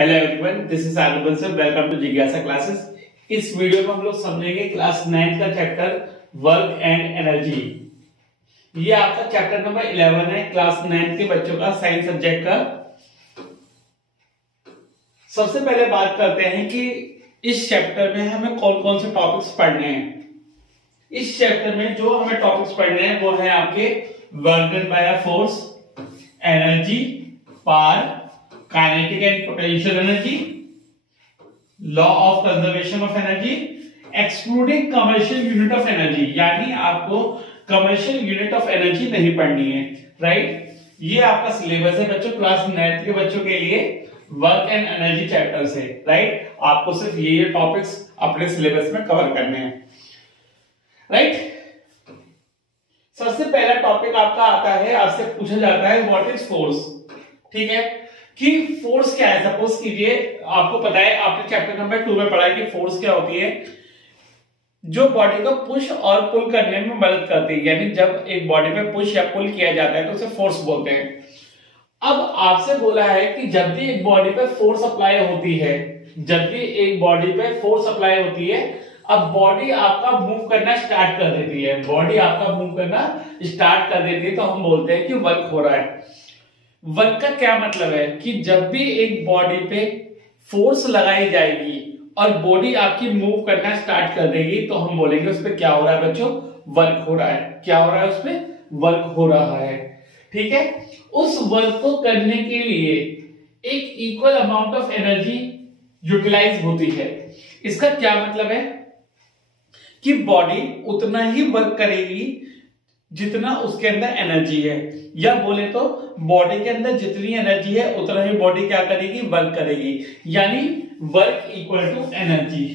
Hello everyone, this is Aditya sir. Welcome to जिज्ञासा classes. इस video में हम लोग समझेंगे क्लास 9 का चैप्टर वर्क एंड एनर्जी। ये आपका चैप्टर नंबर 11 है क्लास 9 के बच्चों का साइंस सब्जेक्ट का। सबसे पहले बात करते हैं कि इस चैप्टर में हमें कौन कौन से टॉपिक्स पढ़ने हैं। इस चैप्टर में जो हमें टॉपिक्स पढ़ने हैं वो है आपके work done by a force, energy, power, kinetic and potential energy, law of conservation of energy, excluding commercial unit of energy. यानी आपको कमर्शियल यूनिट ऑफ एनर्जी नहीं पढ़नी है, राइट। ये आपका सिलेबस है बच्चों क्लास 9 के बच्चों के लिए, वर्क एंड एनर्जी चैप्टर से, राइट। आपको सिर्फ ये टॉपिक्स अपने सिलेबस में कवर करने हैं, राइट। सबसे पहला टॉपिक आपका आता है, आपसे पूछा जाता है व्हाट इज फोर्स, ठीक है, कि फोर्स क्या है। सपोज कीजिए आपको पता है, आपने चैप्टर नंबर 2 में पढ़ा है कि फोर्स क्या होती है, जो बॉडी को पुश और पुल करने में मदद करती है। यानी जब एक बॉडी पे पुश या पुल किया जाता है तो उसे फोर्स बोलते हैं। अब आपसे बोला है कि जब भी एक बॉडी पे फोर्स अप्लाई होती है, जब भी एक बॉडी पे फोर्स अप्लाई होती है, अब बॉडी आपका मूव करना स्टार्ट कर देती है, बॉडी आपका मूव करना स्टार्ट कर देती है, तो हम बोलते हैं कि वर्क हो रहा है। वर्क का क्या मतलब है कि जब भी एक बॉडी पे फोर्स लगाई जाएगी और बॉडी आपकी मूव करना स्टार्ट कर देगी तो हम बोलेंगे उस पे क्या हो रहा है बच्चों, वर्क हो रहा है। क्या हो रहा है, उस पे वर्क हो रहा है, ठीक है। उस वर्क को करने के लिए एक equal amount of energy utilise होती है। इसका क्या मतलब है कि बॉडी उतना ही वर्क करेगी जितना उसके अंदर एनर्जी है, या बोले तो बॉडी के अंदर जितनी एनर्जी है उतना ही बॉडी क्या करेगी, वर्क करेगी। यानी वर्क इक्वल टू एनर्जी।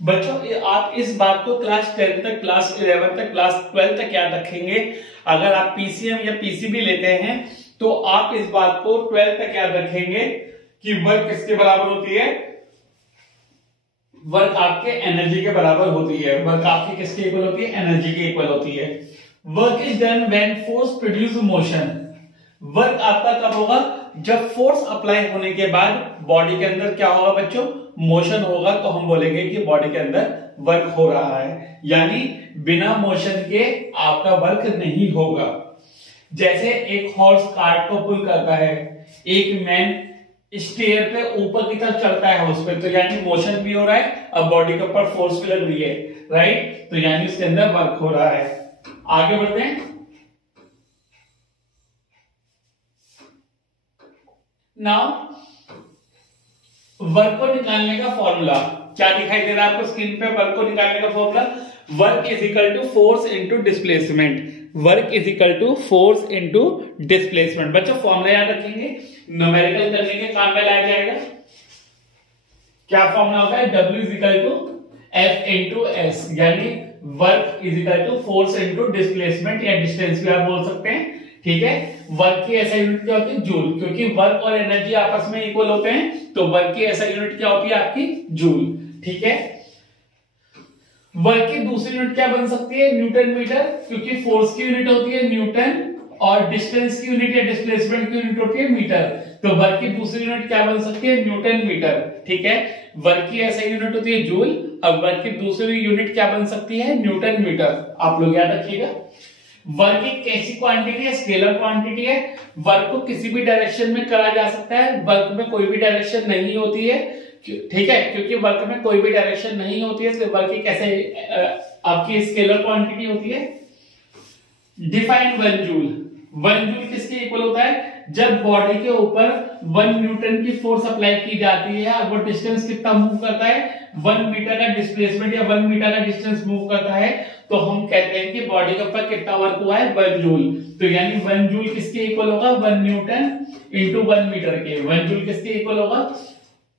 बच्चों आप इस बात को क्लास 10 तक, क्लास 11 तक, क्लास 12 तक याद रखेंगे। अगर आप पीसीएम या पीसीबी लेते हैं तो आप इस बात को 12 तक याद रखेंगे कि वर्क किसके बराबर होती है, वर्क आपके एनर्जी के बराबर होती है। वर्क आपकी किसके इक्वल होती है, एनर्जी के इक्वल होती है। Work is done when force produce motion. Work आपका कब होगा, जब फोर्स अप्लाई होने के बाद बॉडी के अंदर क्या होगा बच्चों, मोशन होगा, तो हम बोलेंगे कि बॉडी के अंदर वर्क हो रहा है। यानी बिना मोशन के आपका वर्क नहीं होगा। जैसे एक हॉर्स कार्ट को पुल करता है, एक मैन स्टेयर पे ऊपर की तरफ चढ़ता है उस पर, तो यानी मोशन भी हो रहा है, अब बॉडी के ऊपर फोर्स भी लग रही है, राइट। तो यानी उसके अंदर वर्क हो रहा है। आगे बढ़ते हैं। नाउ वर्क को निकालने का फॉर्मूला क्या दिखाई दे रहा है आपको स्क्रीन पे। वर्क को निकालने का formula work is equal to force into displacement. Work is equal to force into displacement. बच्चों फॉर्मूला याद रखेंगे, न्यूमेरिकल करने के काम में लाया जाएगा। क्या फॉर्मूला होगा, W is equal to F into S. यानी work is equal to force into displacement, या डिस्टेंस भी आप बोल सकते हैं, ठीक है। वर्क की ऐसा यूनिट क्या होती है, जूल, क्योंकि वर्क और एनर्जी आपस में इक्वल होते हैं, तो वर्क की ऐसा यूनिट क्या होती है आपकी, जूल, ठीक है। वर्क की दूसरी यूनिट क्या बन सकती है, न्यूटन मीटर, क्योंकि फोर्स की यूनिट होती है न्यूटन और डिस्टेंस की यूनिट या डिस्प्लेसमेंट की यूनिट होती है मीटर। तो वर्क की दूसरी यूनिट क्या बन सकती है, न्यूटन मीटर, ठीक है। वर्क की ऐसा यूनिट होती है जूल, अब वर्क की दूसरी यूनिट क्या बन सकती है, न्यूटन मीटर। आप लोग याद रखिएगा। वर्क एक कैसी क्वांटिटी है, स्केलर क्वांटिटी है। वर्क को किसी भी डायरेक्शन में करा जा सकता है, वर्क में कोई भी डायरेक्शन नहीं होती है, ठीक है। क्योंकि वर्क में कोई भी डायरेक्शन नहीं होती है, इसलिए वर्क एक ऐसे आपकी स्केलर क्वांटिटी होती है। Define 1 joule. 1 जूल किसके इक्वल होता है, जब बॉडी के ऊपर 1 न्यूटन की फोर्स अप्लाई की जाती है और वो डिस्टेंस कितना मूव करता है, 1 मीटर का डिस्प्लेसमेंट या 1 मीटर का डिस्टेंस मूव करता है, तो हम कहते हैं कि बॉडी के ऊपर कितना वर्क हुआ है, 1 जूल। तो यानी 1 जूल किसके इक्वल होगा, 1 न्यूटन इंटू 1 मीटर के। 1 जूल किसके इक्वल होगा,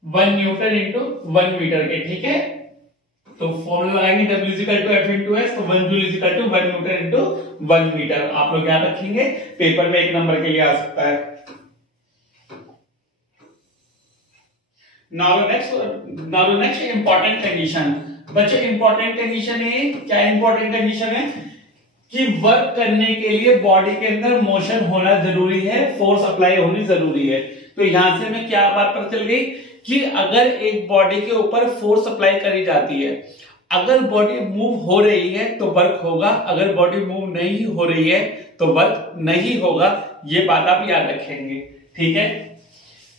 1 न्यूटन इंटू 1 मीटर के, ठीक है। तो फॉर्मूला लगाएंगे W is equal to F into S, तो 1 joule is equal to 1 newton into 1 metre. आप लोग याद रखेंगे, पेपर में 1 नंबर के लिए आ सकता है। Now next important condition. बच्चों इंपॉर्टेंट कंडीशन है, क्या इंपॉर्टेंट कंडीशन है कि वर्क करने के लिए बॉडी के अंदर मोशन होना जरूरी है, फोर्स अप्लाई होनी जरूरी है। तो यहां से हमें क्या बात पता चल गई कि अगर एक बॉडी के ऊपर फोर्स अप्लाई करी जाती है, अगर बॉडी मूव हो रही है तो वर्क होगा, अगर बॉडी मूव नहीं हो रही है तो वर्क नहीं होगा। ये बात आप याद रखेंगे, ठीक है।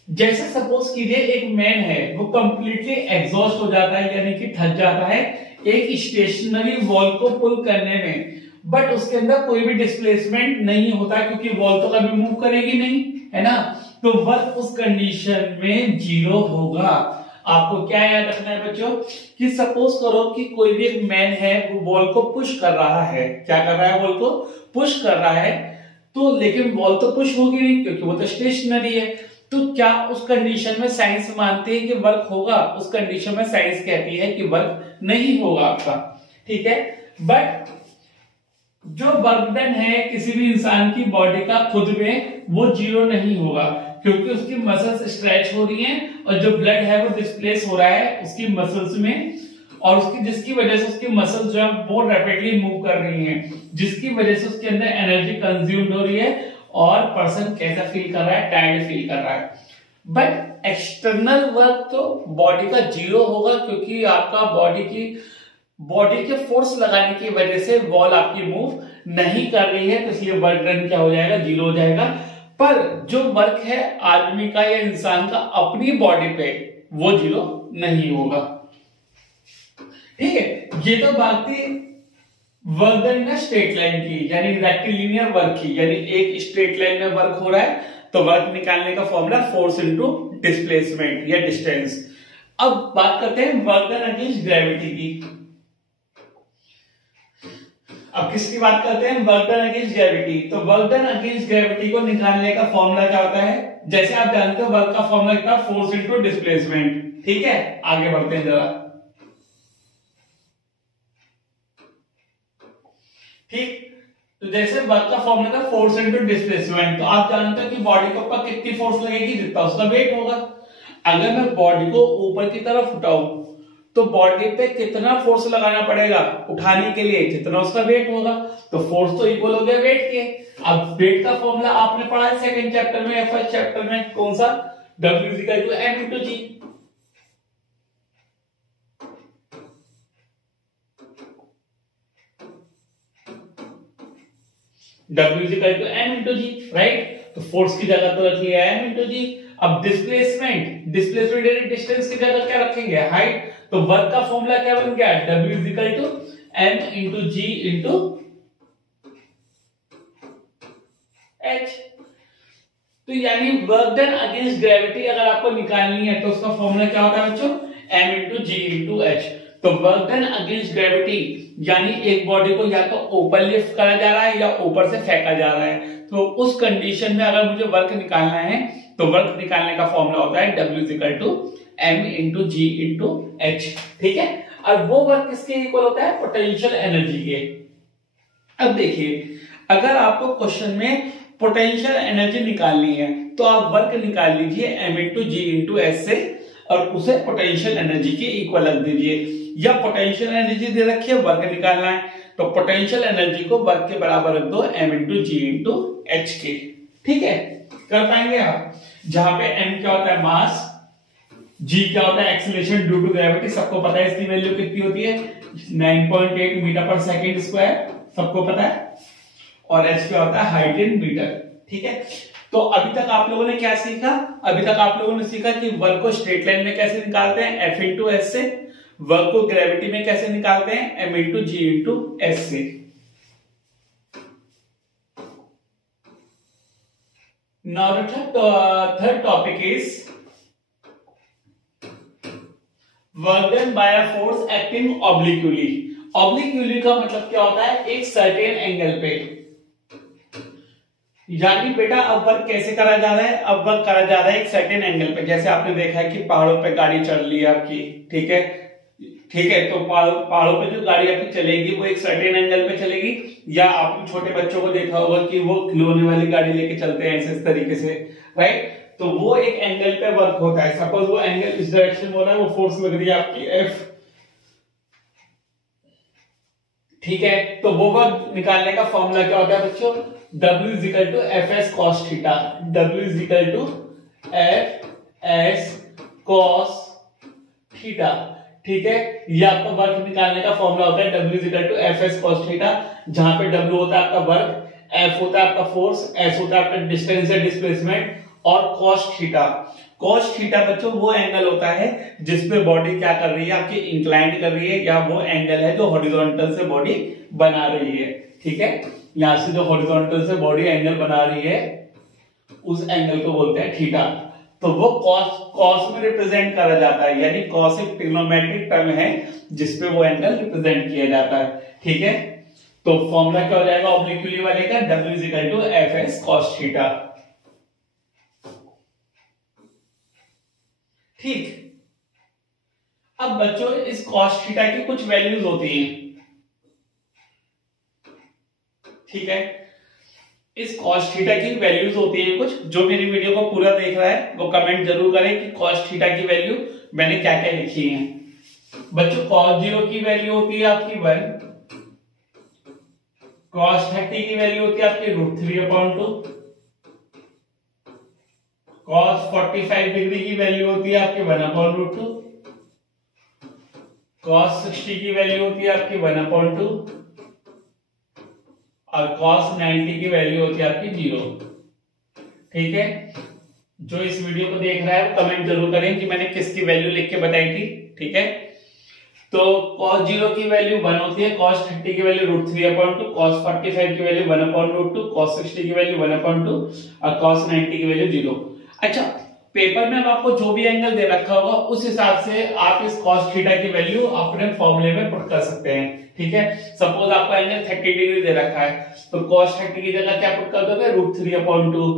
जैसे सपोज कीजिए एक मैन है, वो कंप्लीटली एग्जॉस्ट हो जाता है, यानी कि थक जाता है एक स्टेशनरी वॉल को पुल करने में, बट उसके अंदर कोई भी डिस्प्लेसमेंट नहीं होता क्योंकि वॉल तो कभी मूव करेगी नहीं, है ना। तो वर्क उस कंडीशन में 0 होगा। आपको क्या याद रखना है बच्चों कि सपोज करो कि कोई भी एक मैन है, वो बॉल को पुश कर रहा है। क्या कर रहा है? बॉल को पुश कर रहा है। तो लेकिन बॉल तो पुश होगी नहीं क्योंकि वो तो स्टेशनरी है। तो क्या उस कंडीशन में साइंस मानती है कि वर्क होगा? उस कंडीशन में साइंस कहती है कि वर्क नहीं होगा आपका, ठीक है। बट जो वर्क डन है किसी भी इंसान की बॉडी का खुद में, वो 0 नहीं होगा क्योंकि उसकी मसल्स स्ट्रेच हो रही हैं और जो ब्लड है वो डिस्प्लेस हो रहा है उसकी मसल्स में, और उसकी जिसकी वजह से उसकी मसल्स जो है वो रैपिडली मूव कर रही हैं, जिसकी वजह से उसके अंदर एनर्जी कंज्यूम्ड हो रही है और पर्सन कैसा फील कर रहा है? टायर्ड फील कर रहा है। बट एक्सटर्नल वर्क तो बॉडी का 0 होगा क्योंकि आपका बॉडी के फोर्स लगाने की वजह से वॉल आपकी मूव नहीं कर रही है, तो इसलिए वर्क डन क्या हो जाएगा? 0 हो जाएगा। पर जो वर्क है आदमी का या इंसान का अपनी बॉडी पे, वो 0 नहीं होगा, ठीक है। ये तो बात थी वर्क डन का स्ट्रेट लाइन की, यानी रेक्टिलिनियर वर्क की, यानी एक स्ट्रेट लाइन में वर्क हो रहा है तो वर्क निकालने का फॉर्मूला फोर्स इनटू डिस्प्लेसमेंट या डिस्टेंस। अब बात करते हैं वर्क डन अगेंस्ट ग्रेविटी की। अब किसकी बात करते हैं? Work done against gravity. तो वर्क डन अगेंस्ट ग्रेविटी को निकालने का फॉर्मूला क्या होता है? जैसे आप जानते हो वर्क का फॉर्मूला क्या? फोर्स इनटू डिस्प्लेसमेंट, ठीक है। आगे बढ़ते हैं जरा, ठीक। तो जैसे वर्क का फॉर्मूला था फोर्स इनटू डिस्प्लेसमेंट, तो आप जानते हो कि बॉडी के ऊपर कितनी फोर्स लगेगी? जितना उसका वेट होगा। अगर मैं बॉडी को ऊपर की तरफ उठाऊं तो बॉडी पे कितना फोर्स लगाना पड़ेगा उठाने के लिए? जितना उसका वेट होगा। तो फोर्स तो इक्वल हो गया वेट के। अब वेट का फॉर्मूला आपने पढ़ा है सेकंड चैप्टर में या फर्स्ट चैप्टर में, कौन सा? W = m × g। W = m × g, right. तो फोर्स की जगह तो रखिए m × g। अब डिस्प्लेसमेंट यानी डिस्टेंस की जगह क्या रखेंगे? हाइट। तो वर्क का फॉर्मूला क्या बन गया? W = m × g × h। तो यानी वर्क डन अगेंस्ट ग्रेविटी अगर आपको निकालनी है तो उसका फॉर्मूला क्या होता है बच्चों? m × g × h। तो वर्क डन अगेंस्ट ग्रेविटी यानी एक बॉडी को या तो ऊपर लिफ्ट करा जा रहा है या ऊपर से फेंका जा रहा है, तो उस कंडीशन में अगर मुझे वर्क निकालना है तो वर्क निकालने का फॉर्मूला होता है W = m × g × h, ठीक है। और वो वर्क किसके इक्वल होता है? पोटेंशियल एनर्जी के। अब देखिए, अगर आपको क्वेश्चन में पोटेंशियल एनर्जी निकालनी है तो आप वर्क निकाल लीजिए m × g × h से और उसे पोटेंशियल एनर्जी के इक्वल रख दीजिए। या पोटेंशियल एनर्जी दे रखी है, वर्क निकालना है तो पोटेंशियल एनर्जी को वर्क के बराबर रख दो m × g × h के, ठीक है। कर पाएंगे आप? जहां पे m क्या होता है? मास, g क्या होता है? एक्सीलरेशन ड्यू टू ग्रेविटी, सबको पता है इसकी वैल्यू कितनी होती है? 9.8 मीटर/सेकंड², सबको पता है। और h क्या होता है? हाइट इन मीटर, ठीक है। तो अभी तक आप लोगों ने क्या सीखा? अभी तक आप लोगों ने सीखा कि वर्क को स्ट्रेट लाइन में कैसे निकालते हैं? F × s से। वर्क को ग्रेविटी में कैसे निकालते हैं? m × g × s से। Now the third topic is work done by a force acting obliquely। obliquely का मतलब क्या होता है? एक सर्टेन एंगल पे। यानी बेटा अब वर्क कैसे करा जा रहा है? अब वर्क करा जा रहा है एक सर्टेन एंगल पे। जैसे आपने देखा है कि पहाड़ों पे गाड़ी चल रही है आपकी, ठीक है, ठीक है। तो पहाड़ों पे जो गाड़ी आपकी चलेगी वो एक सर्टेन एंगल पे चलेगी। या आपने छोटे बच्चों को देखा होगा कि वो खिलौने वाली गाड़ी लेके चलते हैं इस तरीके से, राइट। तो वो एक एंगल पे वर्क होता है। सपोज वो एंगल इस डायरेक्शन में हो रहा है, वो फोर्स लग रही है आपकी F, ठीक है, तो वो वर्क निकालने का फॉर्मूला क्या होता है बच्चों, W is equal to F S cos theta, W is equal to F S cos theta. ठीक है, ये आपका वर्क निकालने का फॉर्मूला होता है W is equal to F S cos theta, जहां पे W होता है आपका वर्क, F होता है आपका फोर्स, S होता है आपका डिस्टेंस या डिस्प्लेसमेंट, और कॉस थीटा। कॉस थीटा बच्चों वो एंगल होता है जिसपे बॉडी क्या कर रही है, आपकी इंक्लाइंड कर रही है, या वो एंगल है जो हॉरिजॉन्टल से बॉडी बना रही है। ठीक है, यहां से जो हॉरिजॉन्टल से बॉडी एंगल बना रही है उस एंगल को बोलते हैं थीटा। तो वो कॉस में रिप्रेजेंट करा जाता है, यानी कॉस एक ट्रिग्नोमेट्रिक टर्म है जिसपे वो एंगल रिप्रेजेंट किया जाता है। ठीक है, तो फॉर्मूला क्या हो जाएगा ऑब्लिक्यूली वाले का, W is equal to F S cos theta. ठीक, अब बच्चों इस कॉस थीटा की कुछ वैल्यूज होती हैं। ठीक है, इस कॉस थीटा की वैल्यूज होती है कुछ, जो मेरी वीडियो को पूरा देख रहा है वो कमेंट जरूर करें कि कॉस थीटा की वैल्यू मैंने क्या क्या लिखी है। बच्चों कॉस 0 की वैल्यू होती है आपकी 1, कॉस 30 की वैल्यू होती है आपकी √3/2, cos 45 डिग्री की वैल्यू होती है आपकी 1/2, cos 60 की वैल्यू होती है आपकी 1/2, और cos 90 की वैल्यू होती है आपकी 0। ठीक है, जो इस वीडियो को देख रहा है कमेंट जरूर करें कि मैंने किसकी वैल्यू लिख के बताई थी। ठीक है, तो cos 0 की वैल्यू 1 होती है, cos 30 की वैल्यू √3/2, cos 45 की वैल्यू 1/2, cos 60 की वैल्यू 1/2, और cos 90 की वैल्यू 0। अच्छा, पेपर में अब आपको जो भी एंगल दे रखा होगा उस हिसाब से आप इस cos थीटा की वैल्यू अपने फॉर्मूले में पुट कर सकते हैं। ठीक है, सपोज आपको एंगल 30 डिग्री दे रखा है तो cos 30 की जगह क्या पुट कर दोगे, √3/2,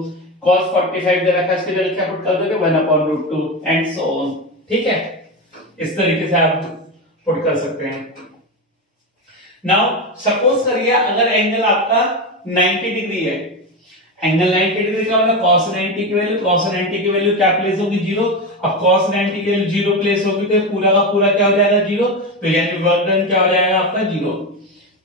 cos 45 दे रखा है इसकी जगह क्या पुट कर दोगे, 1/2, एंड सो ऑन। ठीक है, इस तरीके से आप पुट कर सकते हैं। नाउ सपोज करिए अगर एंगल आपका 90 डिग्री है, एंगल 90 डिग्री का मतलब cos 90 की वैल्यू क्या प्लेस होगी, 0। अब cos 90 की वैल्यू 0 प्लेस होगी तो पूरा का पूरा क्या हो जाएगा, 0। तो यानी वर्क डन क्या हो जाएगा आपका, 0।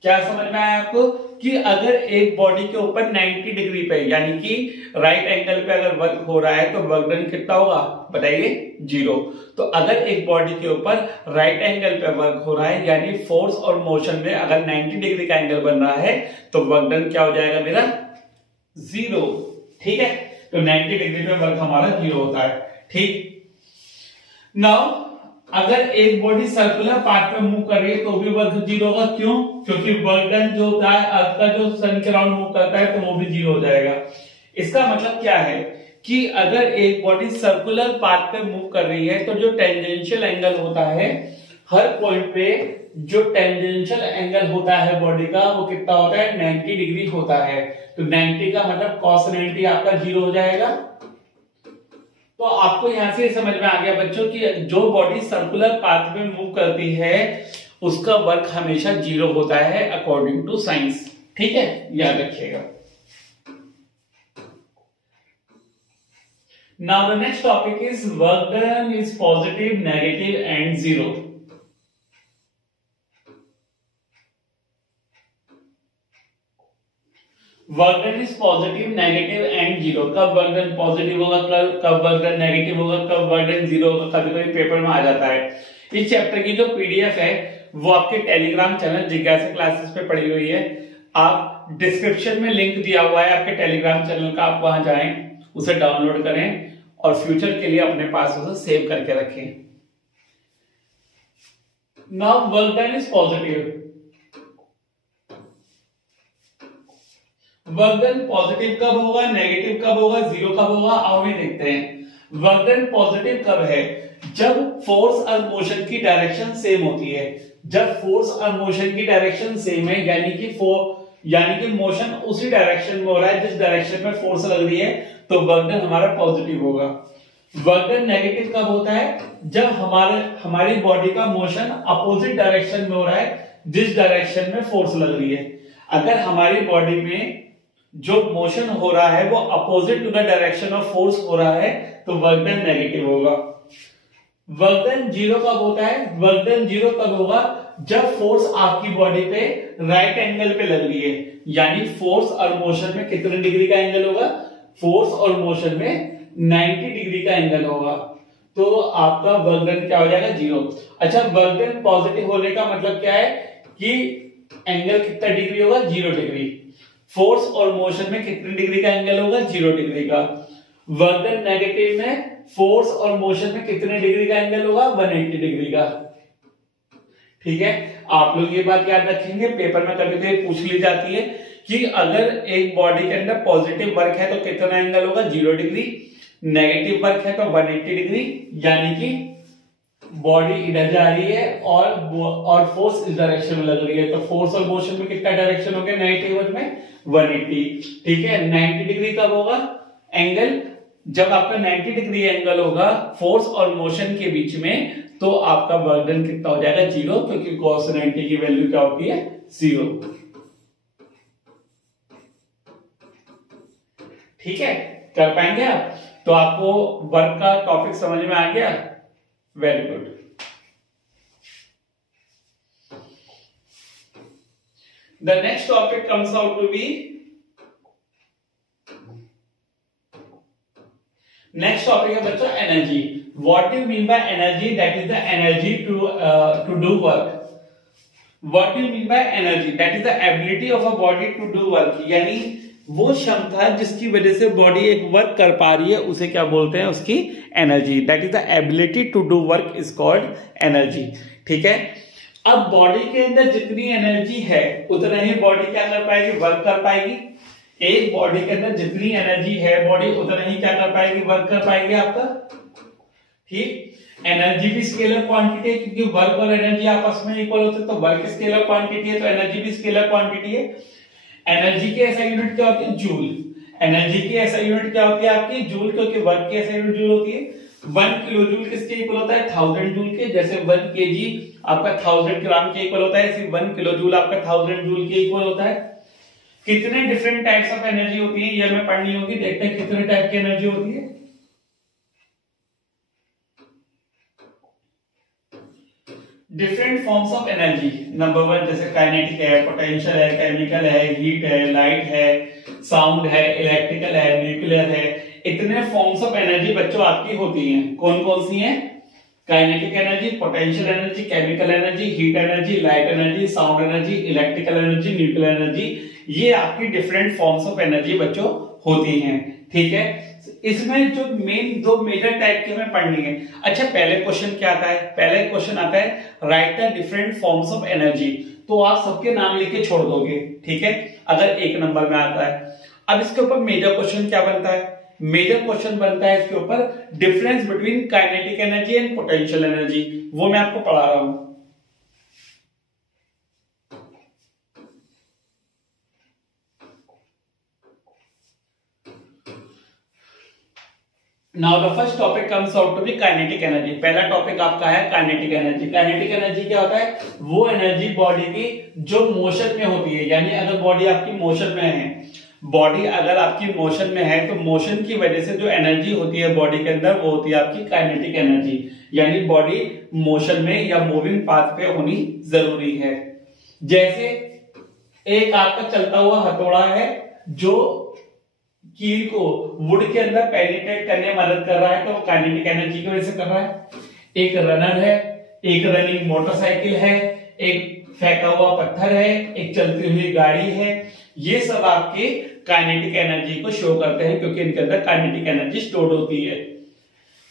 क्या समझ में आया आपको कि अगर एक बॉडी के ऊपर 90 डिग्री पे यानी कि राइट एंगल पे अगर वर्क हो रहा है तो वर्क डन कितना होगा बताइए, 0। तो अगर एक बॉडी के ऊपर राइट एंगल पे वर्क हो रहा है यानी फोर्स और मोशन में अगर 90 डिग्री का एंगल बन रहा है तो वर्क डन क्या हो जाएगा मेरा, 0। ठीक है, तो 90 डिग्री पे वर्क हमारा 0 होता है। ठीक, नाउ अगर एक बॉडी सर्कुलर पाथ पे मूव कर रही है तो भी वर्क 0 होगा। क्यों? क्योंकि वर्क डन जो होता है अर्थ का जो सन के अराउंड मूव करता है तो वो भी 0 हो जाएगा। इसका मतलब क्या है कि अगर एक बॉडी सर्कुलर पाथ पे मूव कर रही है तो जो टेंजेंशियल एंगल होता है हर पॉइंट पे, जो टेंजेंशियल एंगल होता है बॉडी का वो कितना होता है, 90 डिग्री होता है। तो 90 का मतलब cos 90 आपका 0 हो जाएगा। तो आपको यहां से समझ में आ गया बच्चों कि जो बॉडी सर्कुलर पाथ में मूव करती है उसका वर्क हमेशा 0 होता है अकॉर्डिंग टू साइंस। ठीक है, याद रखिएगा। Now the next topic is work done is positive, negative and 0। Work done is positive, negative and 0। कब वर्क डन पॉजिटिव होगा, कब वर्क डन नेगेटिव होगा, कब वर्क डन 0 होगा, कभी कभी पेपर में आ जाता है। इस चैप्टर की जो पीडीएफ है वो आपके टेलीग्राम चैनल जिज्ञासा क्लासेस पे पड़ी हुई है। आप डिस्क्रिप्शन में लिंक दिया हुआ है आपके टेलीग्राम चैनल का, आप वहां जाएं, उसे डाउनलोड करें और फ्यूचर के लिए अपने पास उसे सेव करके रखें। Now work done is positive. Work done positive कब होगा, नेगेटिव कब होगा, 0 कब होगा, आओ भी देखते हैं। वर्क डन पॉजिटिव कब है, जब फोर्स और मोशन की डायरेक्शन सेम होती है। जब फोर्स और मोशन की डायरेक्शन सेम है यानी कि मोशन उसी डायरेक्शन में हो रहा है जिस डायरेक्शन में फोर्स लग रही है, तो वर्क डन हमारा पॉजिटिव होगा। वर्क डन नेगेटिव कब होता है, जब हमारी बॉडी का मोशन अपोजिट डायरेक्शन में हो रहा है जिस डायरेक्शन में फोर्स लग रही है। अगर हमारी बॉडी में जो मोशन हो रहा है वो opposite to the direction of force हो रहा है तो वर्क डन नेगेटिव होगा। वर्क डन 0 कब होता है, वर्क डन 0 कब होगा जब फोर्स आपकी बॉडी पे राइट एंगल पे लग रही है, यानी फोर्स और मोशन में कितने डिग्री का एंगल होगा, फोर्स और मोशन में 90 डिग्री का एंगल होगा, तो आपका वर्क डन क्या हो जाएगा, 0। अच्छा, वर्क डन पॉजिटिव होने का मतलब क्या है कि एंगल कितना डिग्री होगा, 0 डिग्री। फोर्स और मोशन में कितने डिग्री का एंगल होगा, 0 डिग्री का। वर्क डन नेगेटिव में फोर्स और मोशन में कितने डिग्री का एंगल होगा, 180 डिग्री का। ठीक है, आप लोग ये बात याद रखेंगे, पेपर में कभी कभी पूछ ली जाती है कि अगर एक बॉडी के अंदर पॉजिटिव वर्क है तो कितना एंगल होगा, 0 डिग्री, नेगेटिव वर्क है तो 180 डिग्री, यानी कि बॉडी इधर जा रही है और फोर्स इस डायरेक्शन में लग रही है, तो फोर्स और मोशन में कितना डायरेक्शन हो गया, नेगेटिव में 180। ठीक है, 90 डिग्री कब होगा एंगल, जब आपका 90 डिग्री एंगल होगा फोर्स और मोशन के बीच में, तो आपका वर्क डन कितना हो जाएगा, 0, क्योंकि cos 90 की वैल्यू क्या होती है, 0। ठीक है, कर पाएंगे आप? तो आपको वर्क का टॉपिक समझ में आ गया, very good. The next topic comes out to be, next topic है बच्चों energy. What do you mean by energy? That is the energy to do work. What do you mean by energy? That is the ability of a body to do work, यानी वो क्षमता जिसकी वजह से body एक work कर पा रही है, उसे क्या बोलते हैं, उसकी energy. That is the ability to do work is called energy. ठीक है, अब बॉडी के अंदर जितनी एनर्जी है उतना ही बॉडी क्या कर पाएगी, वर्क कर पाएगी। एक बॉडी के अंदर जितनी एनर्जी है बॉडी उतना ही क्या कर पाएगी, वर्क कर पाएगी आपका। ठीक, एनर्जी भी स्केलर क्वांटिटी है, क्योंकि वर्क और एनर्जी आपस में इक्वल होते हैं, तो वर्क स्केलर क्वांटिटी है तो एनर्जी भी स्केलर क्वांटिटी है। एनर्जी की ऐसा यूनिट क्या होती है, जूल। एनर्जी की ऐसा यूनिट क्या होती है आपकी, जूल, क्योंकि वर्क की ऐसा यूनिट जूल होती है। 1 किलो जूल किसके इक्वल होता है, 1000 जूल के। जैसे 1 केजी आपका 1000 ग्राम के इक्वल होता है, ऐसे 1 किलो जूल आपका 1000 जूल के इक्वल होता है। कितने डिफरेंट टाइप्स ऑफ एनर्जी होती है ये हमें पढ़नी होगी, देखते हैं कितने टाइप की एनर्जी होती है। Different forms of energy, number 1 जैसे काइनेटिक है, पोटेंशियल है, केमिकल है, हीट है, लाइट है, साउंड है, इलेक्ट्रिकल है, न्यूक्लियर है। इतने फॉर्म्स ऑफ एनर्जी बच्चों आपकी होती हैं। कौन कौन सी हैं, kinetic energy, potential energy, chemical energy, heat energy, light energy, sound energy, electrical energy, nuclear energy. ये आपकी डिफरेंट फॉर्म्स ऑफ एनर्जी बच्चों होती हैं। ठीक है, इसमें जो मेन 2 मेजर टाइप की हमें पढ़नी है। अच्छा, पहले क्वेश्चन क्या आता है, पहले क्वेश्चन आता है right the different forms of energy, तो आप सबके नाम लिख के छोड़ दोगे। ठीक है, अगर 1 नंबर में आता है। अब इसके ऊपर मेजर क्वेश्चन क्या बनता है, मेजर क्वेश्चन बनता है इसके ऊपर difference between kinetic energy and potential energy, वो मैं आपको पढ़ा रहा हूं। Now the first topic comes out to be kinetic energy. पहला टॉपिक आपका है काइनेटिक एनर्जी। काइनेटिक एनर्जी क्या होता है, वो एनर्जी बॉडी की जो मोशन में होती है, यानी अगर बॉडी आपकी मोशन में है, बॉडी अगर आपकी मोशन में है तो मोशन की वजह से जो एनर्जी होती है बॉडी के अंदर वो होती है आपकी काइनेटिक एनर्जी, यानी बॉडी मोशन में या मूविंग पाथ पे होनी जरूरी है। जैसे एक आपका चलता हुआ हथौड़ा है जो कील को वुड के अंदर पेनिट्रेट करने में मदद कर रहा है, तो वो काइनेटिक एनर्जी की वजह से कर रहा है। एक रनर है, एक रनिंग मोटरसाइकिल है, एक फेंका हुआ पत्थर है, एक चलती हुई गाड़ी है, ये सब आपके काइनेटिक एनर्जी को शो करते हैं, क्योंकि इनके अंदर काइनेटिक एनर्जी स्टोर्ड होती है।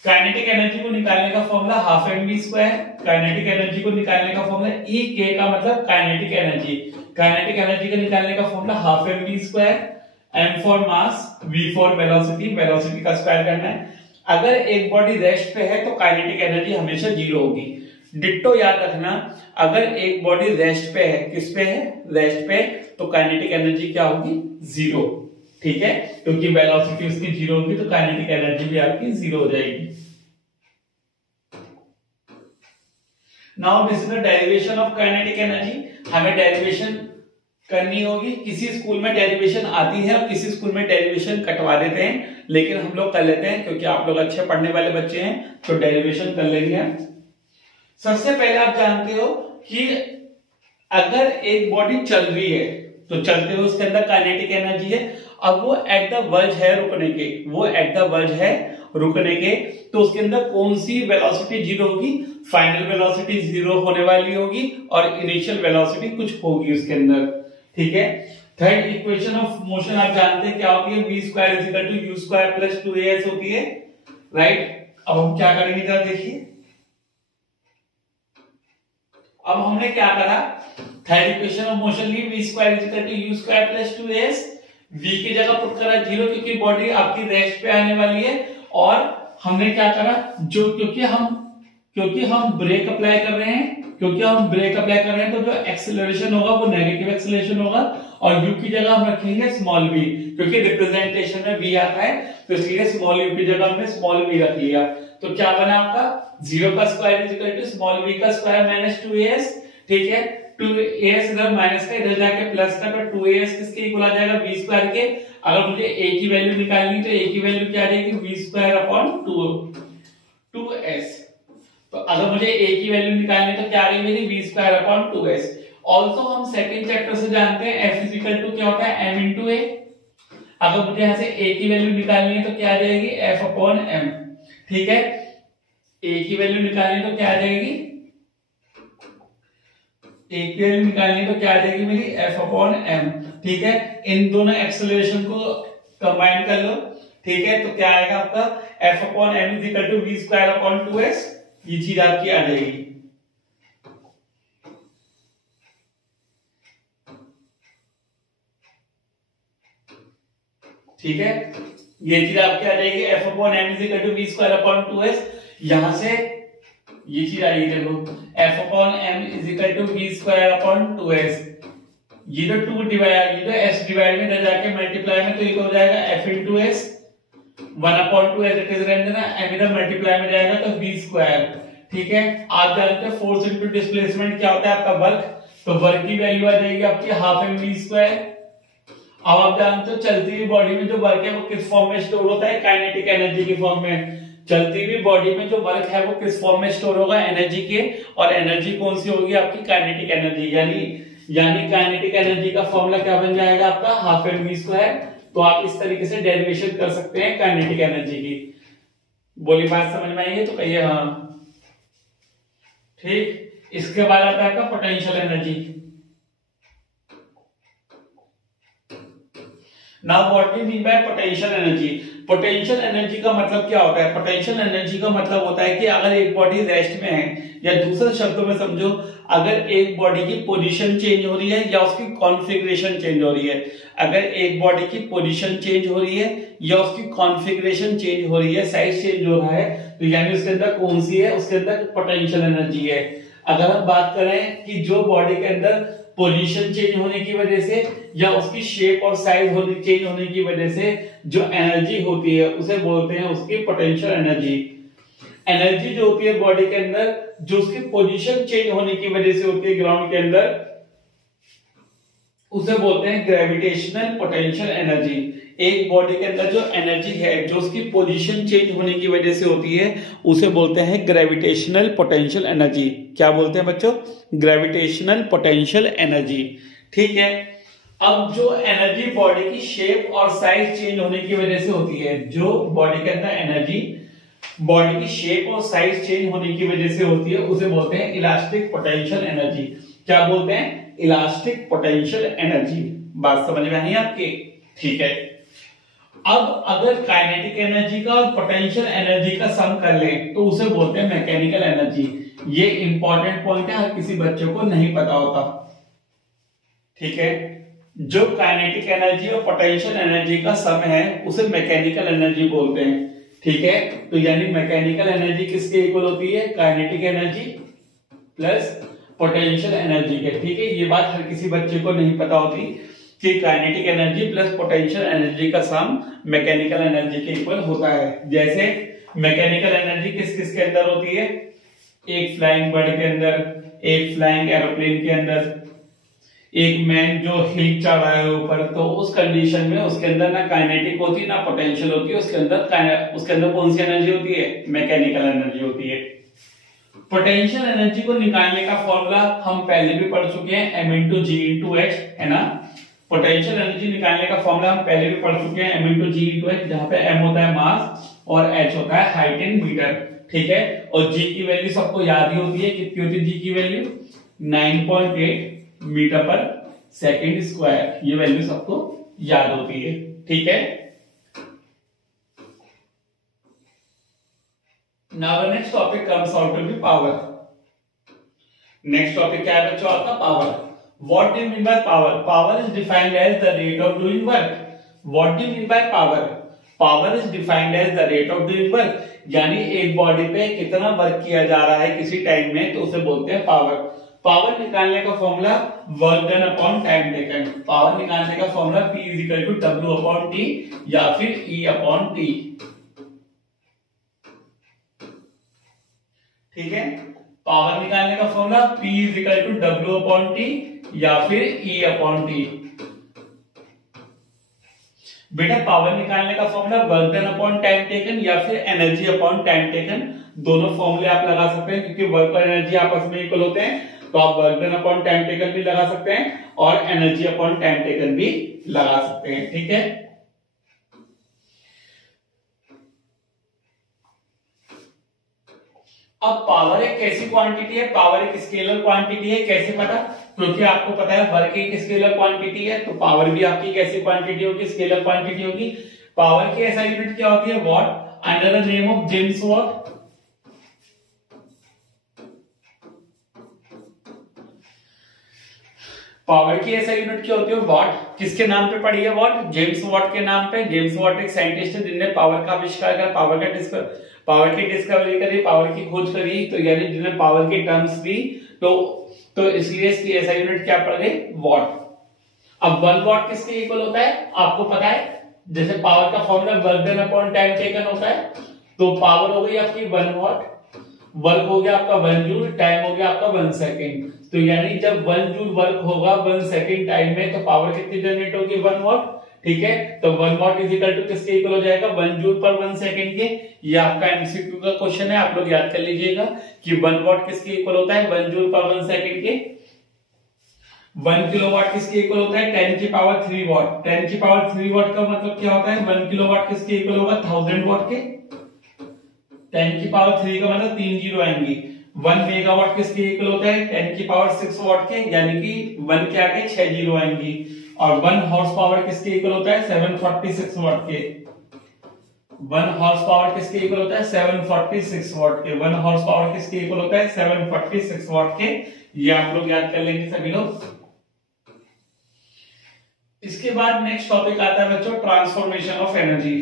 काइनेटिक एनर्जी को निकालने का formula half mv²। Kinetic energy को निकालने का फॉर्मूला E का मतलब काइनेटिक एनर्जी। काइनेटिक एनर्जी को निकालने का formula half mv², m for mass, v for velocity, velocity का स्क्वायर करना है। अगर एक बॉडी रेस्ट पे है तो काइनेटिक एनर्जी हमेशा 0 होगी। डिट्टो याद रखना, अगर एक बॉडी रेस्ट पे है, किस पे है, रेस्ट पे, तो काइनेटिक एनर्जी क्या होगी, 0। ठीक है, क्योंकि वेलोसिटी उसकी 0 होगी तो काइनेटिक एनर्जी भी आपकी 0 हो जाएगी। Now this is the derivation of kinetic energy. हमें डेरिवेशन करनी होगी। किसी स्कूल में डेरिवेशन आती है और किसी स्कूल में डेरिवेशन कटवा देते हैं, लेकिन हम लोग कर लेते हैं क्योंकि आप लोग अच्छे पढ़ने वाले बच्चे हैं, तो डेरिवेशन कर लेंगे। सबसे पहले आप जानते हो कि अगर एक बॉडी चल रही है तो चलते हुए उसके अंदर काइनेटिक एनर्जी है। अब वो एट द वर्ज है रुकने के, वो एट द वर्ज है रुकने के, तो उसके अंदर कौन सी वेलोसिटी जीरो होगी? फाइनल वेलोसिटी जीरो होने वाली होगी और इनिशियल वेलोसिटी कुछ होगी उसके अंदर। ठीक है, थर्ड इक्वेशन ऑफ मोशन आप जानते हैं क्या होती है? v square is equal to u square plus 2as होती है, राइट। अब हम क्या करेंगे जरा देखिए। अब हमने क्या करा, थर्ड इक्वेशन ऑफ मोशन ली, v square is equal to u square plus 2as, v की जगह पुट करा जीरो क्योंकि बॉडी आपकी रेस्ट पे आने वाली है, और हमने क्या करा, जो क्योंकि हम ब्रेक अप्लाई कर रहे हैं, तो जो एक्सेलरेशन होगा वो नेगेटिव एक्सेलरेशन होगा, और u की जगह हम रखेंगे स्मॉल v, क्योंकि रिप्रेजेंटेशन में v आता है तो इसलिए स्मॉल u की जगह हमने स्मॉल v रख लिया। तो क्या बना आपका, 0 का square is equal to small v का स्क्वायर माइनस 2as। ठीक है, 2as इधर माइनस का इधर जाके प्लस का, तो 2as किसके इक्वल आ जाएगा? v स्क्वायर के। अगर मुझे a की वैल्यू निकालनी तो a की वैल्यू क्या आ जाएगी? v square upon 2s। तो अगर मुझे a की वैल्यू निकालनी तो क्या आ गई मेरी? v square upon 2s। Also हम सेकंड चैप्टर से जानते हैं f इज इक्वल टू क्या होता है? m into a। अगर मुझे यहां से a की वैल्यू निकालनी है तो क्या आ जाएगी? f upon m। ठीक है, a की वैल्यू निकालनी तो क्या आ जाएगी? a की वैल्यू निकालनी तो क्या आ जाएगी मेरी? f upon m। ठीक है, इन दोनों एक्सेलरेशन को कंबाइन कर लो। ठीक है, तो क्या आएगा आपका? f upon m is equal to v square upon 2s। ये चीज आपकी आ जाएगी। ठीक है, ये चीज आपकी आ जाएगी f upon m is equal to v square upon 2s। यहां से ये चीज आएगी, देखो f upon m is equal to v square upon 2s। ये तो 2 डिवाइड, ये तो s डिवाइड में रह जाके मल्टीप्लाई में, तो ये हो जाएगा f into s 1 upon 2 as it is रहने देना, m इधर मल्टीप्लाई में जाएगा तो v स्क्वायर। ठीक है, आप जानते हैं फोर्स इंटू डिस्प्लेसमेंट क्या होता है आपका? वर्क। तो वर्क की वैल्यू आ जाएगी आपकी हाफ m v स्क्वायर। अब आप जानते हो चलती हुई बॉडी में जो वर्क है वो किस फॉर्म में स्टोर होता है? काइनेटिक एनर्जी की फॉर्म में। चलती हुई बॉडी में जो वर्क है वो किस फॉर्म में स्टोर होगा? एनर्जी के, और एनर्जी कौन सी होगी आपकी? Kinetic energy. यानी काइनेटिक एनर्जी का फॉर्मूला क्या बन जाएगा आपका? Half M V square. तो आप इस तरीके से डेरिवेशन कर सकते हैं काइनेटिक एनर्जी की। बोली बात समझ में आई है तो कहिए हाँ। ठीक, इसके बाद आता है आपका potential energy. Now what we mean by potential energy? Potential energy का मतलब क्या होता है? पोटेंशियल एनर्जी का मतलब होता है कि अगर एक बॉडी रेस्ट में है, या दूसरे शब्दों में समझो, अगर एक बॉडी की पोजीशन चेंज हो रही है या उसकी कॉन्फ़िगरेशन चेंज हो रही है, अगर एक बॉडी की पोजीशन चेंज हो रही है या उसकी कॉन्फ़िगरेशन चेंज हो रही है, साइज चेंज हो रहा है, तो यानी उसके अंदर कौन सी है? उसके अंदर पोटेंशियल एनर्जी है। अगर हम बात करें कि जो बॉडी के अंदर पोजीशन चेंज होने की वजह से या उसकी शेप और साइज चेंज होने की वजह से जो एनर्जी होती है उसे बोलते हैं उसकी पोटेंशियल एनर्जी। एनर्जी जो होती है बॉडी के अंदर, जो उसकी पोजीशन चेंज होने की वजह से होती है ग्राउंड के अंदर, उसे बोलते हैं ग्रेविटेशनल पोटेंशियल एनर्जी। एक बॉडी के अंदर जो एनर्जी है जो उसकी पोजीशन चेंज होने की वजह से होती है उसे बोलते हैं ग्रेविटेशनल पोटेंशियल एनर्जी। क्या बोलते हैं बच्चों? Gravitational potential energy. ठीक है, अब जो एनर्जी बॉडी की शेप और साइज चेंज होने की वजह से होती है, जो बॉडी के अंदर एनर्जी बॉडी की शेप और साइज चेंज होने की वजह से होती है, उसे बोलते हैं इलास्टिक पोटेंशियल एनर्जी। क्या बोलते हैं? Elastic potential energy. बात समझ में आई आपके? ठीक है, अब अगर काइनेटिक एनर्जी का और पोटेंशियल एनर्जी का सम कर लें तो उसे बोलते हैं मैकेनिकल एनर्जी। ये इंपॉर्टेंट पॉइंट है, हर किसी बच्चे को नहीं पता होता। ठीक है, जो काइनेटिक एनर्जी और पोटेंशियल एनर्जी का सम है उसे मैकेनिकल एनर्जी बोलते हैं। ठीक है, तो यानी मैकेनिकल एनर्जी किसके इक्वल होती है? Kinetic energy plus potential energy के। ठीक है, ये बात हर किसी बच्चे को नहीं पता होती कि kinetic energy plus potential energy का सम मैकेनिकल एनर्जी के इक्वल होता है। जैसे मैकेनिकल एनर्जी किस किस के अंदर होती है? एक फ्लाइंग बर्ड के अंदर, एक फ्लाइंग एरोप्लेन के अंदर, एक मैन जो हिल चढ़ रहा है ऊपर, तो उस कंडीशन में उसके अंदर ना काइनेटिक होती ना पोटेंशियल होती है, उसके अंदर कौन सी एनर्जी होती है? मैकेनिकल एनर्जी होती है। पोटेंशियल एनर्जी को निकालने का फॉर्मूला हम पहले भी पढ़ चुके हैं, m इंटू जी इंटू एच, है ना। पोटेंशियल एनर्जी निकालने का फॉर्मूला हम पहले भी पढ़ चुके हैं, m इंटू जी इंटू एच, जहां पे m होता है मास और h होता है हाइट इन मीटर, ठीक है। और g की वैल्यू सबको याद ही होती है, कितनी होती है g की वैल्यू 9.8 मीटर पर सेकेंड स्क्वायर, ये वैल्यू सबको याद होती है, ठीक है। Now the next topic comes out to be power. Next topic क्या है बच्चों आपका power. What do you mean by power? Power is defined as the rate of doing work. What do you mean by power? Power is defined as the rate of doing work. यानी एक body पे कितना work किया जा रहा है किसी time में, तो उसे बोलते हैं पावर। पावर निकालने का formula work done upon time taken. Power निकालने का formula P is equal to W upon T या फिर E अपॉन T, ठीक है। पावर निकालने का formula P is equal to W upon T या फिर E अपॉन T। बेटा पावर निकालने का formula work done upon time taken या फिर एनर्जी अपॉन टाइम टेकन, दोनों फॉर्मूले आप लगा सकते हैं, क्योंकि वर्क और एनर्जी आपस में इक्वल होते हैं, तो आप work done upon time taken भी लगा सकते हैं और एनर्जी अपॉन टाइम टेकन भी लगा सकते हैं, ठीक है। अब पावर एक कैसी क्वांटिटी है, पावर एक स्केलर क्वांटिटी है, कैसे पता, क्योंकि आपको पता है वर्क एक स्केलर क्वांटिटी है, तो पावर भी आपकी कैसी क्वांटिटी होगी, स्केलर क्वांटिटी होगी। पावर की ऐसा यूनिट क्या होती है, what, under the name of James Watt. Power की ऐसा यूनिट क्या होती है, वॉट। किसके नाम पे पड़ी है वॉट, जेम्स वॉट के नाम पे। जेम्स वॉट एक साइंटिस्ट है जिन्होंने पावर का आविष्कार किया, पावर की डिस्कवरी करी, पावर की खोज करी, तो यानी जिन्होंने पावर की टर्म्स दी, तो इसलिए इसकी ऐसा यूनिट क्या पड़ गई, वॉट। अब 1 वॉट किसके इक्वल होता है, आपको पता है, जैसे पावर का formula work done upon time taken होता है, तो पावर हो गई आपकी 1 वॉट, वर्क हो गया आपका 1 जूल, टाइम हो गया आपका 1 सेकेंड। तो यानी जब 1 जूल वर्क होगा 1 सेकेंड टाइम में, तो पावर कितनी जनरेट होगी, 1 वॉट, ठीक है। तो 1 वॉट इज इक्वल टू किसके इक्वल हो जाएगा, 1 जूल पर 1 सेकेंड के। ये आपका एमसीक्यू का क्वेश्चन है, आप लोग याद कर लीजिएगा कि 1 वॉट किसके इक्वल होता है, 1 जूल पर 1 सेकेंड के। 1 किलोवाट किसके इक्वल होता है, 10 की पावर 3 वॉट। 10 की पावर 3 वॉट का मतलब क्या होता है, 1 किलोवाट किसके इक्वल होगा, 1000 वॉट के। 10 की पावर 3 का मतलब 3 जीरो आएंगी। 1 मेगावाट किसके इक्वल होता है, 10 की पावर 6 वॉट के, यानी कि 1 के आगे 6 जीरो आएंगी। और 1 हॉर्स पावर किसके इक्वल होता है, 746 वॉट के। 1 हॉर्स पावर किसके इक्वल होता है, 746 वॉट के। 1 हॉर्स पावर किसके इक्वल होता है, 746 वॉट के। ये आप लोग याद कर लेंगे सभी लोग। इसके बाद नेक्स्ट टॉपिक आता है बच्चों, ट्रांसफॉर्मेशन ऑफ एनर्जी।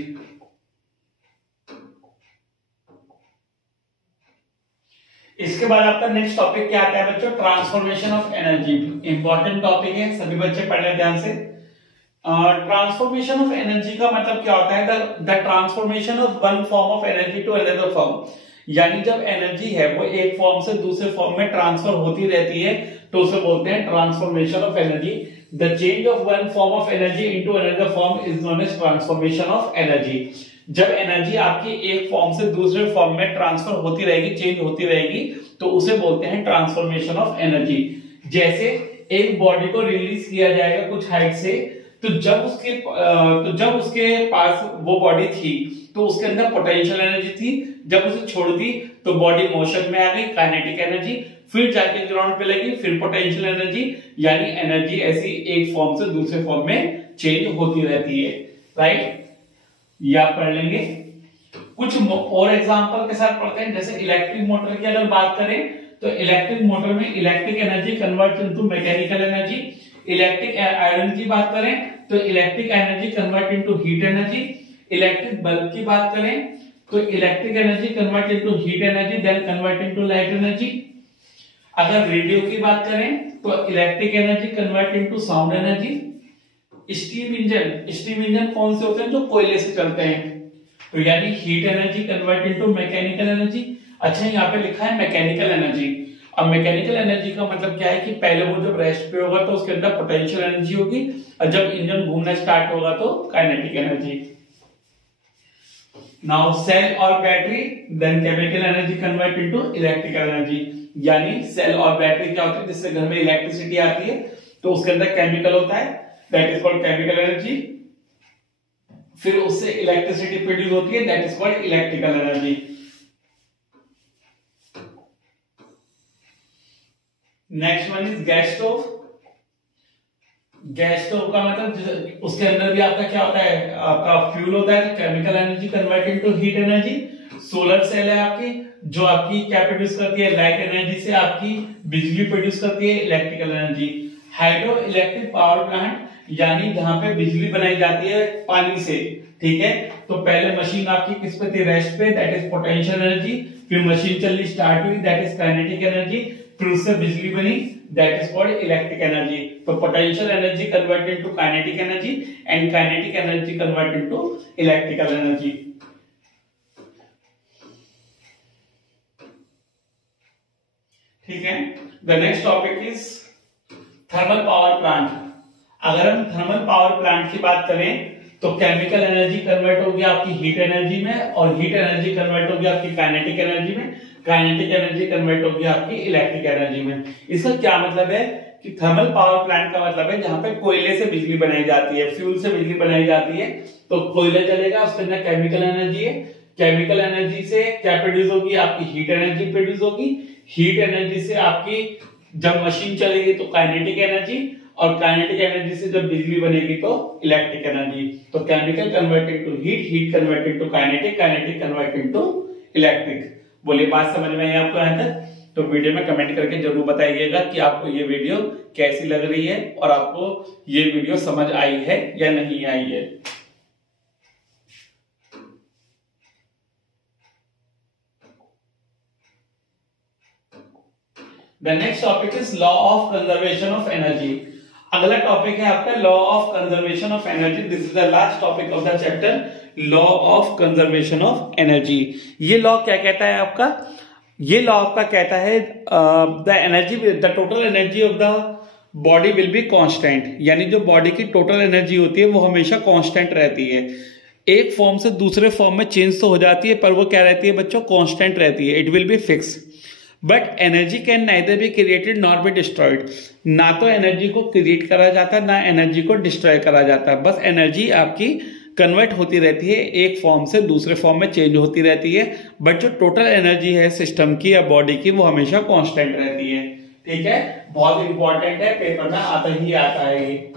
इसके बाद आपका नेक्स्ट टॉपिक क्या आता है बच्चों, transformation of energy. Important topic है, सभी बच्चे पढ़ लें ध्यान से। ट्रांसफॉर्मेशन ऑफ एनर्जी का मतलब क्या होता है, the transformation of one form of energy to another form. यानी जब एनर्जी है वो एक फॉर्म से दूसरे फॉर्म में ट्रांसफर होती रहती है, तो उसे बोलते हैं transformation of energy. The change of one form of energy into another form is known as transformation of energy. जब एनर्जी आपकी एक फॉर्म से दूसरे फॉर्म में ट्रांसफर होती रहेगी, चेंज होती रहेगी, तो उसे बोलते हैं ट्रांसफॉर्मेशन ऑफ एनर्जी। जैसे एक बॉडी को रिलीज किया जाएगा कुछ हाइट से, तो जब उसके पास वो बॉडी थी तो उसके अंदर पोटेंशियल एनर्जी थी, जब उसे छोड़ दी तो बॉडी मोशन में आ गई, काइनेटिक एनर्जी, फिर जाके ग्राउंड पे लगी, फिर पोटेंशियल एनर्जी, यानी एनर्जी ऐसी एक फॉर्म से दूसरे फॉर्म में चेंज होती रहती है, राइट। ये आप पढ़ लेंगे। कुछ और एग्जांपल के साथ पढ़ते हैं। जैसे इलेक्ट्रिक मोटर की अगर बात करें, तो इलेक्ट्रिक मोटर में electric energy convert into mechanical energy. Electric iron की बात करें तो electric energy convert into heat energy. Electric bulb की बात करें तो electric energy convert into heat energy, then convert into light energy. अगर रेडियो की बात करें तो electric energy convert into sound energy. Steam engine कौन से होते हैं, जो कोयले से चलते हैं, तो यानी heat energy convert into mechanical energy. अच्छा, यहाँ पे लिखा है मैकेनिकल एनर्जी। अब मैकेनिकल एनर्जी का मतलब क्या है कि पहले वो जब रेस्ट पे होगा तो उसके अंदर पोटेंशियल एनर्जी होगी, और जब इंजन घूमना स्टार्ट होगा तो काइनेटिक एनर्जी। नाउ सेल और battery, then chemical energy convert into electrical energy. यानी सेल और बैटरी क्या होती है, जिससे घर में इलेक्ट्रिसिटी आती है, तो उसके अंदर केमिकल होता है, that is called chemical energy. फिर उससे इलेक्ट्रिसिटी प्रोड्यूस होती है, that is called electrical energy. Next one is gas stove. Gas stove का मतलब उसके अंदर भी आपका क्या होता है, आपका फ्यूल होता है, chemical energy convert into heat energy. Solar cell है आपकी, जो आपकी क्या प्रोड्यूस करती है, लाइट एनर्जी से आपकी बिजली प्रोड्यूस करती है, electrical energy. Hydro electric power plant, यानी जहां पे बिजली बनाई जाती है पानी से, ठीक है। तो पहले मशीन आपकी किस पे थी, रेस्ट पे, दैट इज पोटेंशियल एनर्जी। फिर मशीन चलनी स्टार्ट हुई, दैट इज काइनेटिक एनर्जी। फिर उससे बिजली बनी, that is called electric energy. तो potential energy converted into kinetic energy and kinetic energy converted into electrical energy. ठीक है। The next topic is thermal power plant. अगर हम थर्मल पावर प्लांट की बात करें तो केमिकल एनर्जी कन्वर्ट होगी आपकी हीट एनर्जी में, और हीट एनर्जी कन्वर्ट होगी आपकी काइनेटिक एनर्जी में, काइनेटिक एनर्जी कन्वर्ट होगी आपकी इलेक्ट्रिक एनर्जी में। इसका क्या मतलब है कि थर्मल पावर प्लांट का मतलब है जहां पे कोयले से बिजली बनाई जाती है, फ्यूल से बिजली बनाई जाती है। तो कोयला जलेगा, उसके अंदर केमिकल एनर्जी है, केमिकल एनर्जी से क्या प्रोड्यूस होगी, आपकी हीट एनर्जी प्रोड्यूस होगी। हीट एनर्जी से आपकी जब मशीन चलेगी तो काइनेटिक एनर्जी, और काइनेटिक एनर्जी से जब बिजली बनेगी तो इलेक्ट्रिक एनर्जी। तो chemical converted to heat, heat converted to kinetic, kinetic converted to electric. बोलिए बात समझ में आई आपको यहां तक? तो वीडियो में कमेंट करके जरूर बताइएगा कि आपको ये वीडियो कैसी लग रही है और आपको ये वीडियो समझ आई है या नहीं आई है। The next topic is law of conservation of energy. अगला टॉपिक है आपका law of conservation of energy. This is the last topic of the chapter, law of conservation of energy. ये लॉ क्या कहता है आपका, ये लॉ आपका कहता है the energy, the total energy of the body will be constant. यानी जो बॉडी की टोटल एनर्जी होती है वो हमेशा कांस्टेंट रहती है। एक फॉर्म से दूसरे फॉर्म में चेंज तो हो जाती है, पर वो क्या रहती है बच्चों, कांस्टेंट रहती है। It will be fix. But energy can neither be created nor be destroyed. ना तो एनर्जी को क्रिएट करा जाता है, ना एनर्जी को डिस्ट्रॉय करा जाता है। बस एनर्जी आपकी कन्वर्ट होती रहती है, एक फॉर्म से दूसरे फॉर्म में चेंज होती रहती है। बट जो टोटल एनर्जी है सिस्टम की या बॉडी की, वो हमेशा कांस्टेंट रहती है। ठीक है, बहुत इंपॉर्टेंट है, पेपर में आता ही आता है ये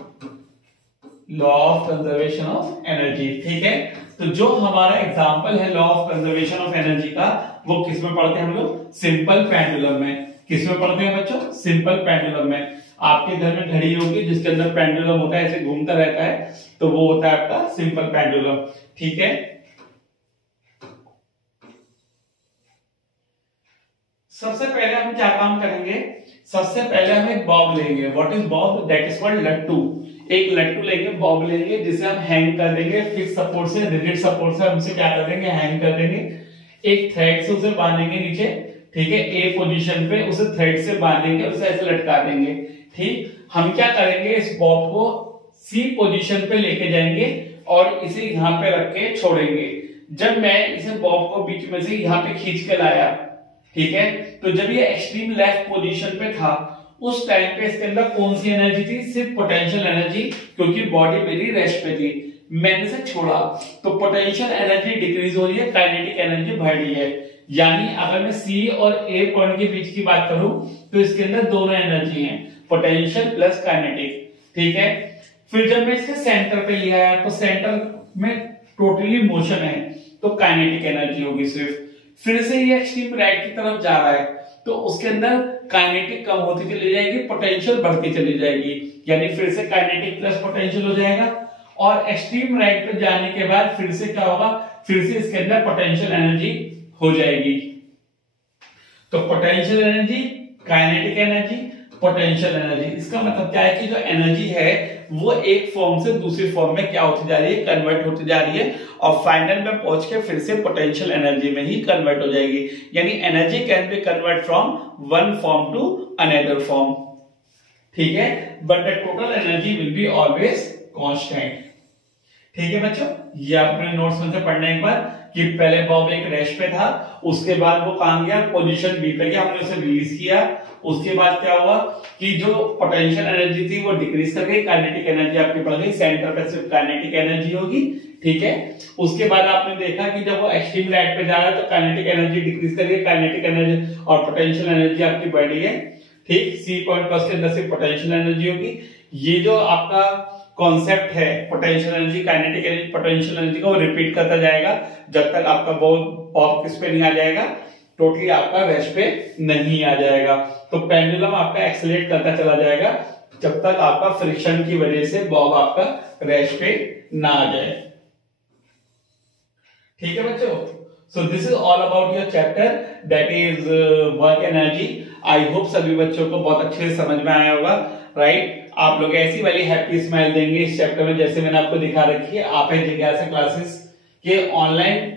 law of conservation of energy. ठीक है, तो जो हमारा एग्जांपल है law of conservation of energy का, वो किस में पढ़ते हैं हम लोग, सिंपल पेंडुलम में। किस में पढ़ते हैं बच्चों, सिंपल पेंडुलम में। आपके घर में घड़ी होगी जिसके अंदर पेंडुलम होता है, ऐसे घूमता रहता है, तो वो होता है आपका सिंपल पेंडुलम। ठीक है, सबसे पहले हम क्या काम करेंगे, सबसे पहले हम एक बॉब लेंगे। What is Bob, that is called लट्टू। एक लट्टू लेंगे, बॉब लेंगे, जिसे हम हैंग कर देंगे फिक्स सपोर्ट से, रिजिड सपोर्ट से हम उसे क्या कर देंगे, हैंग कर देंगे। एक थ्रेड से उसे बांधेंगे नीचे, ठीक है, ए पोजीशन पे उसे थ्रेड से बांधेंगे, उसे ऐसे लटका देंगे। ठीक, हम क्या करेंगे, इस बॉब को सी पोजीशन पे लेके जाएंगे और इसे यहाँ पे रख के छोड़ेंगे। जब मैं इसे बॉब को बीच में से यहाँ पे खींच के लाया, ठीक है, तो जब ये एक्सट्रीम लेफ्ट पोजीशन पे था, उस टाइम पे इसके अंदर कौन सी एनर्जी थी, सिर्फ पोटेंशियल एनर्जी, क्योंकि बॉडी मेरी रेस्ट पे थी। मैंने इसे छोड़ा तो पोटेंशियल एनर्जी डिक्रीज हो रही है, काइनेटिक एनर्जी बढ़ रही है। यानी अगर मैं सी और ए पॉइंट के बीच की बात करूं तो इसके अंदर दोनों एनर्जी हैं, पोटेंशियल प्लस काइनेटिक। ठीक है, फिर जब मैं इसके सेंटर पे ले आया तो सेंटर में टोटली मोशन है, तो काइनेटिक एनर्जी होगी सिर्फ। फिर से ये एक्सट्रीम राइट की तरफ जा रहा है तो उसके अंदर काइनेटिक कम होती चली जाएगी, पोटेंशियल बढ़ती चली जाएगी। यानी फिर से काइनेटिक प्लस पोटेंशियल हो जाएगा, और एक्सट्रीम राइट पे जाने के बाद फिर से क्या होगा, फिर से इसके अंदर पोटेंशियल एनर्जी हो जाएगी। तो potential energy, kinetic energy, potential energy, इसका मतलब क्या है कि जो एनर्जी है वो एक फॉर्म से दूसरी फॉर्म में क्या होती जा रही है, कन्वर्ट होती जा रही है, और फाइनल में पहुंच के फिर से पोटेंशियल एनर्जी में ही कन्वर्ट हो जाएगी। यानी energy can be convert from one form to another form. ठीक है, but the total energy will be always constant. ठीक है बच्चों, ये आप अपने नोट्स में से पढ़ना एक बार कि पहले बॉब एक रैश पे था, उसके बाद वो कहां गया, पोजीशन बी पे गया, हमने उसे रिलीज किया। उसके बाद क्या हुआ कि जो पोटेंशियल एनर्जी थी वो डिक्रीज कर गई, काइनेटिक एनर्जी आपकी बढ़ गई, सेंटर पे सिर्फ काइनेटिक एनर्जी होगी। ठीक है, उसके बाद आपने देखा कि जब वो एक्सट्रीम राइट पे जा रहा है तो काइनेटिक एनर्जी डिक्रीज कर गई, काइनेटिक एनर्जी और पोटेंशियल एनर्जी आपकी बढ़ रही है। ठीक, सी पॉइंट बस के अंदर सिर्फ पोटेंशियल एनर्जी होगी। ये जो आपका कॉन्सेप्ट है potential energy, kinetic energy, potential energy का, वो रिपीट करता जाएगा जब तक आपका बॉब किस पे नहीं आ जाएगा, टोटली आपका रेस्ट पे नहीं आ जाएगा। तो पेंडुलम आपका एक्सेलरेट करता चला जाएगा जब तक आपका फ्रिक्शन की वजह से बॉब आपका रेस्ट पे ना आ जाए। ठीक है बच्चों, so this is all about your chapter that is work energy. I hope सभी बच्चों को बहुत अच्छे से समझ में आया होगा, राइट? आप लोग ऐसी वाली हैप्पी स्माइल देंगे इस चैप्टर में जैसे मैंने आपको दिखा रखी है। आप जिज्ञासा क्लासेस के ऑनलाइन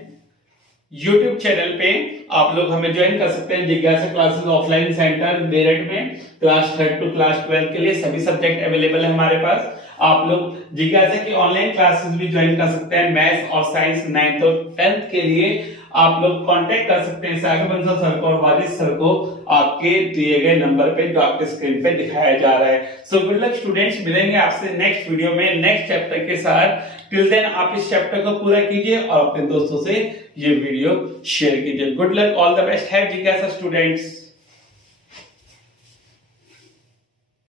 YouTube चैनल पे आप लोग हमें ज्वाइन कर सकते हैं। जिज्ञासा क्लासेस ऑफलाइन सेंटर मेरठ में क्लास 3rd टू क्लास 12 के लिए सभी सब्जेक्ट अवेलेबल है हमारे पास। आप लोग जिज्ञासा की ऑनलाइन क्लासेस भी ज्वाइन कर सकते हैं। मैथ्स और साइंस 9th और 10th के लिए आप लोग कांटेक्ट कर सकते हैं सागर बंसल सर को और वारिस सर को आपके दिए गए नंबर पे जो आपके स्क्रीन पे दिखाया जा रहा है। सो गुड लक स्टूडेंट्स, मिलेंगे आपसे नेक्स्ट वीडियो में नेक्स्ट चैप्टर के साथ। टिल देन आप इस चैप्टर को पूरा कीजिए और अपने दोस्तों से ये वीडियो शेयर कीजिए। Good luck, all the best, have जिज्ञासा स्टूडेंट्स।